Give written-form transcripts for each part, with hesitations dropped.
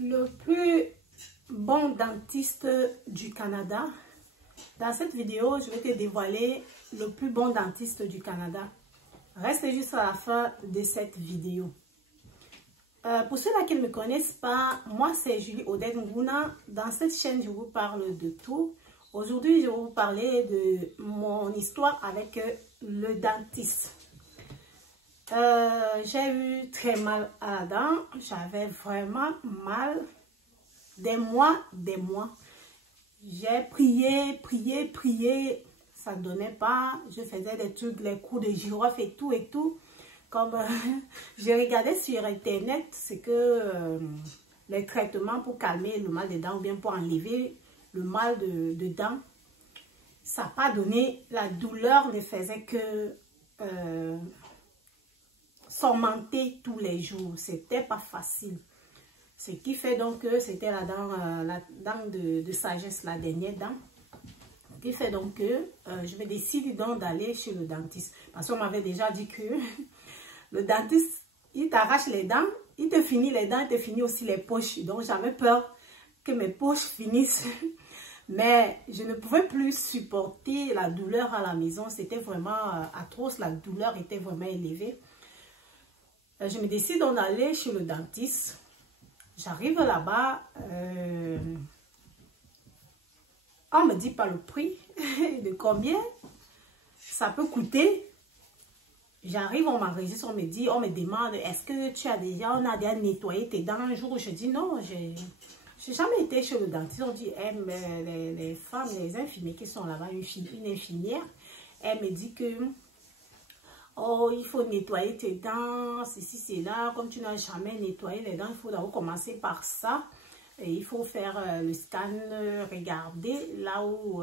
Le plus bon dentiste du Canada. Dans cette vidéo, je vais te dévoiler le plus bon dentiste du Canada. Reste juste à la fin de cette vidéo. Pour ceux-là qui ne me connaissent pas, moi c'est Julie Odette Nguna. Dans cette chaîne, je vous parle de tout. Aujourd'hui, je vais vous parler de mon histoire avec le dentiste. J'ai eu très mal à la dent. J'avais vraiment mal. Des mois. J'ai prié. Ça ne donnait pas. Je faisais des trucs, les coups de girofle et tout. Comme je regardais sur internet, c'est que les traitements pour calmer le mal des dents ou bien pour enlever le mal de dents, ça n'a pas donné. La douleur ne faisait que s'augmenter tous les jours. C'était pas facile. Ce qui fait donc que c'était la dent de sagesse, la dernière dent. Ce qui fait donc que je vais décider donc d'aller chez le dentiste. Parce qu'on m'avait déjà dit que le dentiste, il t'arrache les dents, il te finit les dents, il te finit aussi les poches. Donc j'avais peur que mes poches finissent. Mais je ne pouvais plus supporter la douleur à la maison. C'était vraiment atroce, la douleur était vraiment élevée. Je me décide d'en aller chez le dentiste. J'arrive là-bas, on ne me dit pas le prix de combien ça peut coûter. J'arrive, on m'enregistre, on me demande, est-ce que on a déjà nettoyé tes dents un jour? Je dis non, j'ai jamais été chez le dentiste. On dit, les femmes, les infirmières qui sont là-bas, une infirmière, elle me dit que oh, il faut nettoyer tes dents, ceci, c'est là. Comme tu n'as jamais nettoyé les dents, il faut d'abord commencer par ça. Et il faut faire le scan, regarder là où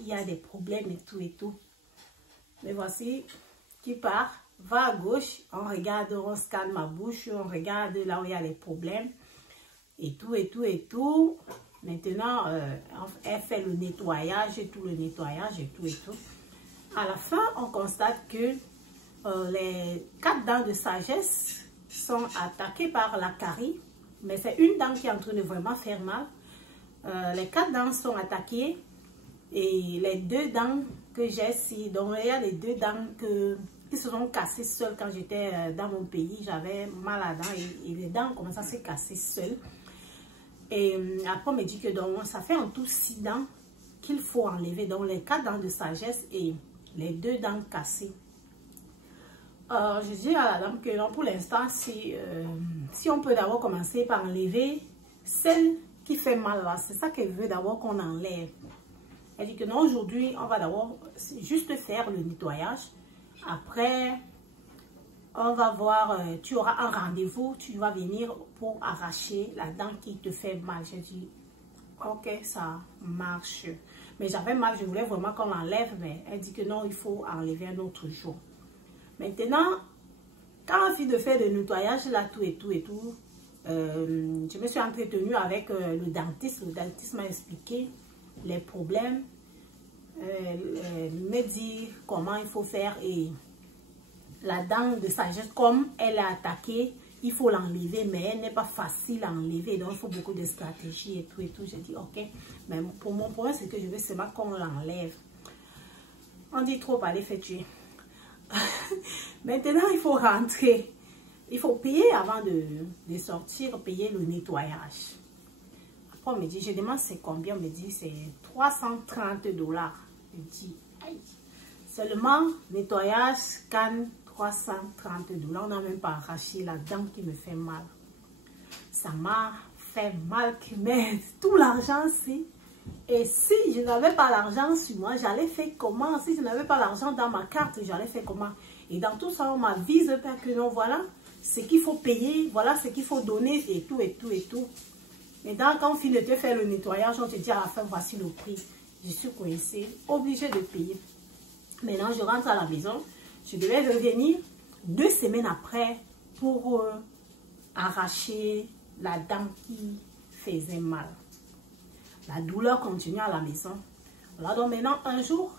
il y a des problèmes et tout. Mais voici qui part, va à gauche, on regarde, on scanne ma bouche, on regarde là où il y a les problèmes. Et tout. Maintenant, elle fait le nettoyage, le nettoyage et tout. À la fin, on constate que les 4 dents de sagesse sont attaquées par la carie, mais c'est une dent qui est en train de vraiment faire mal. Les 4 dents sont attaquées et les 2 dents que j'ai ici, donc il y a les 2 dents qui se sont cassées seules quand j'étais dans mon pays. J'avais mal à la dent et les dents commencent à se casser seules. Et après on me dit que donc, ça fait en tout 6 dents qu'il faut enlever, donc les 4 dents de sagesse et les 2 dents cassées. Je dis à la dame que non, pour l'instant, si on peut d'abord commencer par enlever celle qui fait mal là, c'est ça qu'elle veut d'abord qu'on enlève. Elle dit que non, aujourd'hui, on va d'abord juste faire le nettoyage. Après, on va voir, tu auras un rendez-vous, tu vas venir pour arracher la dent qui te fait mal. J'ai dit, ok, ça marche. Mais j'avais mal, je voulais vraiment qu'on l'enlève, mais elle dit que non, il faut enlever un autre jour. Maintenant, quand on finit de faire le nettoyage, là, tout, je me suis entretenue avec le dentiste. Le dentiste m'a expliqué les problèmes, me dit comment il faut faire. Et la dent de sagesse, comme elle est attaquée, il faut l'enlever, mais elle n'est pas facile à enlever. Donc, il faut beaucoup de stratégie et tout. J'ai dit, ok, mais pour mon problème, c'est que je veux seulement qu'on l'enlève. On dit trop parler, fait tuer. Maintenant, il faut rentrer. Il faut payer avant de sortir, payer le nettoyage. Après, on me dit, je demande c'est combien? On me dit, c'est 330 $. Je dis, aïe. Seulement, nettoyage, scan, 330 $. On n'a même pas arraché la dent qui me fait mal. Ça m'a fait mal, mais tout l'argent, c'est... Et si je n'avais pas l'argent sur moi, j'allais faire comment? Si je n'avais pas l'argent dans ma carte, j'allais faire comment? Et dans tout ça, on m'avise que non, voilà ce qu'il faut payer, voilà ce qu'il faut donner et tout. Maintenant, quand on finit de te faire le nettoyage, on te dit à la fin, voici le prix. Je suis coincée, obligée de payer. Maintenant, je rentre à la maison. Je devais revenir 2 semaines après pour arracher la dent qui faisait mal. La douleur continue à la maison. Voilà, donc maintenant, un jour,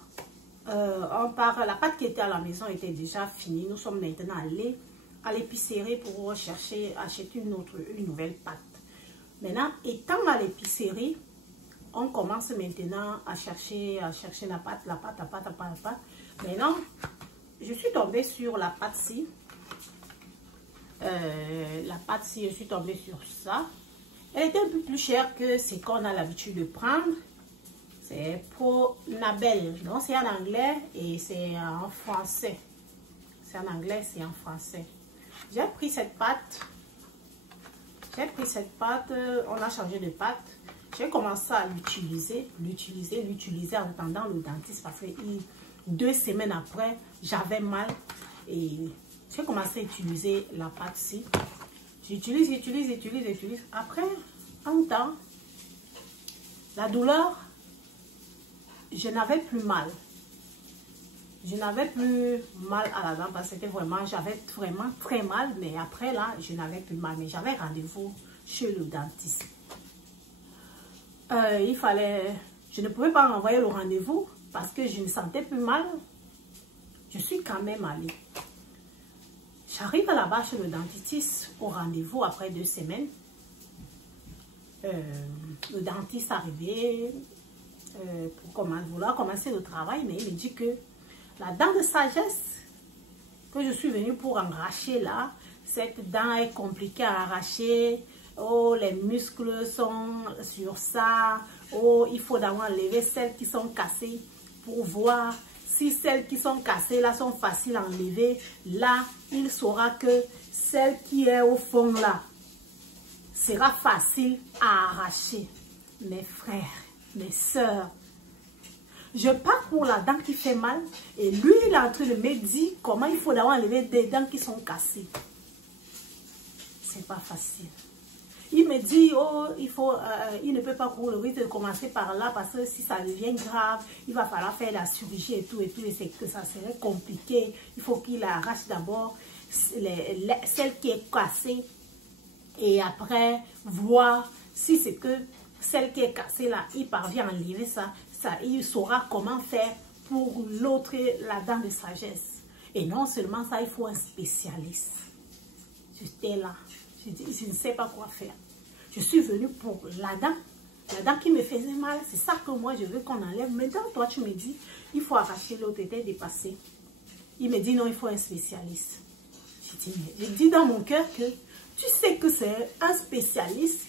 on part. La pâte qui était à la maison était déjà finie. Nous sommes maintenant allés à l'épicerie pour acheter une nouvelle pâte. Maintenant, étant à l'épicerie, on commence maintenant à chercher la pâte. Maintenant, je suis tombée sur la pâte-ci. Je suis tombée sur ça. Elle était un peu plus chère que ce qu'on a l'habitude de prendre. C'est Pro Nabel. Donc, c'est en anglais et c'est en français. C'est en anglais, c'est en français. J'ai pris cette pâte. On a changé de pâte. J'ai commencé à l'utiliser en attendant le dentiste parce que 2 semaines après, j'avais mal et j'ai commencé à utiliser la pâte-ci. J'utilise. Après un temps, la douleur, je n'avais plus mal. Je n'avais plus mal à la dent parce que j'avais vraiment très mal. Mais après là, je n'avais plus mal. Mais j'avais rendez-vous chez le dentiste. Je ne pouvais pas renvoyer le rendez-vous parce que je ne sentais plus mal. Je suis quand même allée. J'arrive là-bas chez le dentiste au rendez-vous après 2 semaines. Le dentiste est arrivé pour vouloir commencer le travail, mais il me dit que la dent de sagesse que je suis venue pour arracher là, cette dent est compliquée à arracher. Oh, les muscles sont sur ça. Oh, il faut d'abord enlever celles qui sont cassées pour voir si celles qui sont cassées là sont faciles à enlever. Là, il saura que celle qui est au fond là sera facile à arracher. Mes frères, mes soeurs, je pars pour la dent qui fait mal et lui, il est en train de me dire comment il faut d'abord enlever des dents qui sont cassées. C'est pas facile. Il me dit, oh, il ne peut pas courir le risque de commencer par là parce que si ça devient grave, il va falloir faire la chirurgie et tout, et c'est que ça serait compliqué. Il faut qu'il arrache d'abord celle qui est cassée et après voir si c'est que celle qui est cassée là, il parvient à enlever ça, il saura comment faire pour l'autre, la dent de sagesse. Et non seulement ça, il faut un spécialiste. J'étais là. Je dis, je ne sais pas quoi faire. Je suis venue pour la dent qui me faisait mal. C'est ça que moi, je veux qu'on enlève. Maintenant, toi, tu me dis, il faut arracher l'autre, était dépassé. Il me dit, non, il faut un spécialiste. Je dis dans mon cœur que tu sais que c'est un spécialiste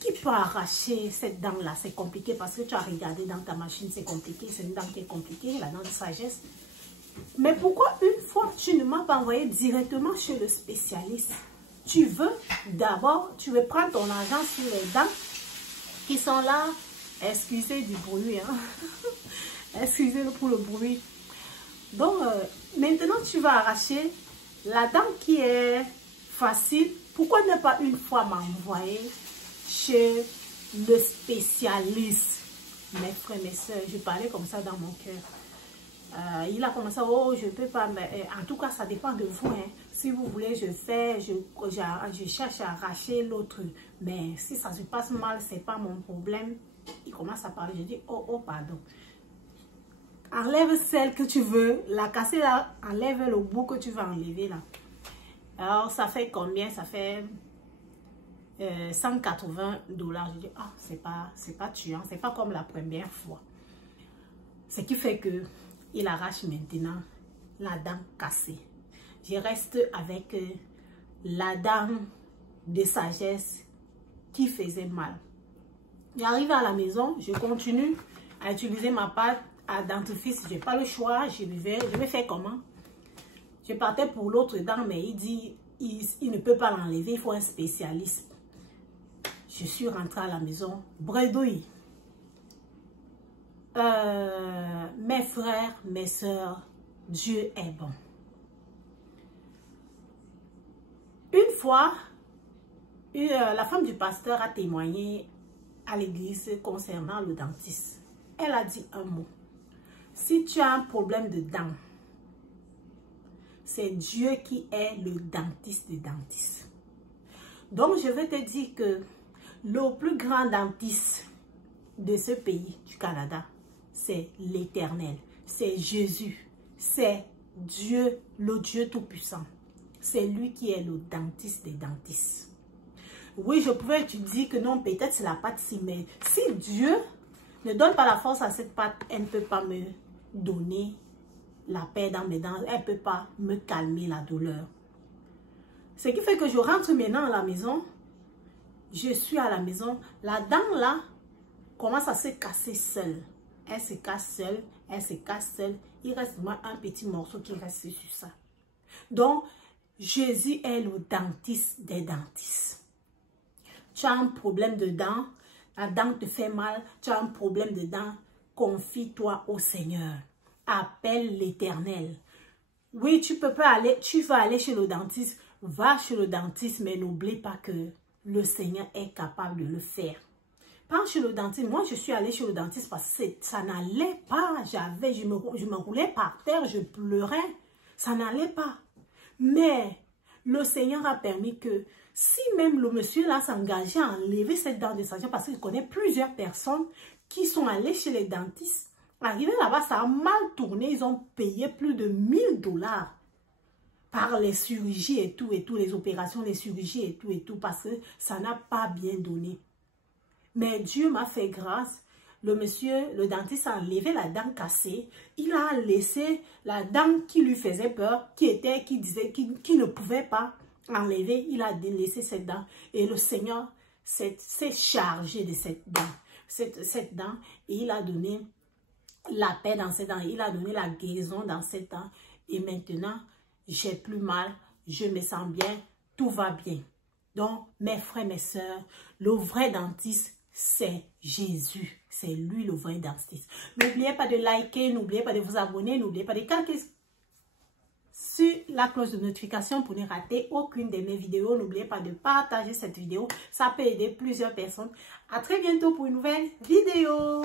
qui peut arracher cette dent-là. C'est compliqué parce que tu as regardé dans ta machine, c'est compliqué. C'est une dent qui est compliquée, la dent de sagesse. Mais pourquoi une fois, tu ne m'as pas envoyé directement chez le spécialiste? Tu veux d'abord, tu veux prendre ton argent sur les dents qui sont là. Excusez du bruit, hein. Excusez-le pour le bruit. Donc, maintenant, tu vas arracher la dent qui est facile. Pourquoi ne pas une fois m'envoyer chez le spécialiste? Mes frères, mes soeurs, je parlais comme ça dans mon cœur. Il a commencé, oh, je ne peux pas, mais en tout cas, ça dépend de vous. Hein. Si vous voulez, je cherche à arracher l'autre. Mais si ça se passe mal, ce n'est pas mon problème. Il commence à parler, je dis, oh, pardon. Enlève celle que tu veux, la casser là, enlève le bout que tu veux enlever là. Alors, ça fait combien? Ça fait 180 $. Je dis, ah, c'est pas tuant, c'est pas comme la première fois. Ce qui fait que il arrache maintenant la dent cassée. Je reste avec la dent de sagesse qui faisait mal. J'arrive à la maison, je continue à utiliser ma pâte à dentifrice. Je n'ai pas le choix, je vais faire comment? Je partais pour l'autre dent, mais il dit il ne peut pas l'enlever, il faut un spécialiste. Je suis rentrée à la maison, bredouille. Mes frères, mes soeurs, Dieu est bon. Une fois, la femme du pasteur a témoigné à l'église concernant le dentiste. Elle a dit un mot. Si tu as un problème de dents, c'est Dieu qui est le dentiste des dentistes. Donc, je vais te dire que le plus grand dentiste de ce pays, du Canada, c'est l'Éternel, c'est Jésus, c'est Dieu, le Dieu Tout-Puissant. C'est lui qui est le dentiste des dentistes. Oui, je pouvais te dire que non, peut-être c'est la pâte si, mais si Dieu ne donne pas la force à cette pâte, elle ne peut pas me donner la paix dans mes dents. Elle ne peut pas me calmer la douleur. Ce qui fait que je rentre maintenant à la maison. Je suis à la maison. La dent là commence à se casser seule. Elle se casse seule. Elle se casse seule. Il reste vraiment un petit morceau qui reste sur ça. Donc, Jésus est le dentiste des dentistes. Tu as un problème de dents. La dent te fait mal. Tu as un problème de dents. Confie-toi au Seigneur. Appelle l'Éternel. Oui, tu peux pas aller. Tu vas aller chez le dentiste. Va chez le dentiste, mais n'oublie pas que le Seigneur est capable de le faire. Pas chez le dentiste. Moi, je suis allée chez le dentiste parce que ça n'allait pas. Je me roulais par terre, je pleurais. Ça n'allait pas. Mais le Seigneur a permis que si même le monsieur là s'engageait à enlever cette dent de sagesse, parce qu'il connaît plusieurs personnes qui sont allées chez les dentistes. Arrivé là-bas, ça a mal tourné. Ils ont payé plus de 1000 $ par les chirurgies et tout, les opérations, les chirurgies et tout, parce que ça n'a pas bien donné. Mais Dieu m'a fait grâce. Le monsieur, le dentiste a enlevé la dent cassée. Il a laissé la dent qui lui faisait peur, qui ne pouvait pas enlever. Il a laissé cette dent. Et le Seigneur s'est chargé de cette dent. Et il a donné la paix dans cette dent. Il a donné la guérison dans cette dent. Et maintenant, j'ai plus mal. Je me sens bien. Tout va bien. Donc, mes frères, mes sœurs, le vrai dentiste, c'est Jésus. C'est lui le vrai dentiste. N'oubliez pas de liker, n'oubliez pas de vous abonner, n'oubliez pas de cliquer sur la cloche de notification pour ne rater aucune de mes vidéos. N'oubliez pas de partager cette vidéo. Ça peut aider plusieurs personnes. À très bientôt pour une nouvelle vidéo.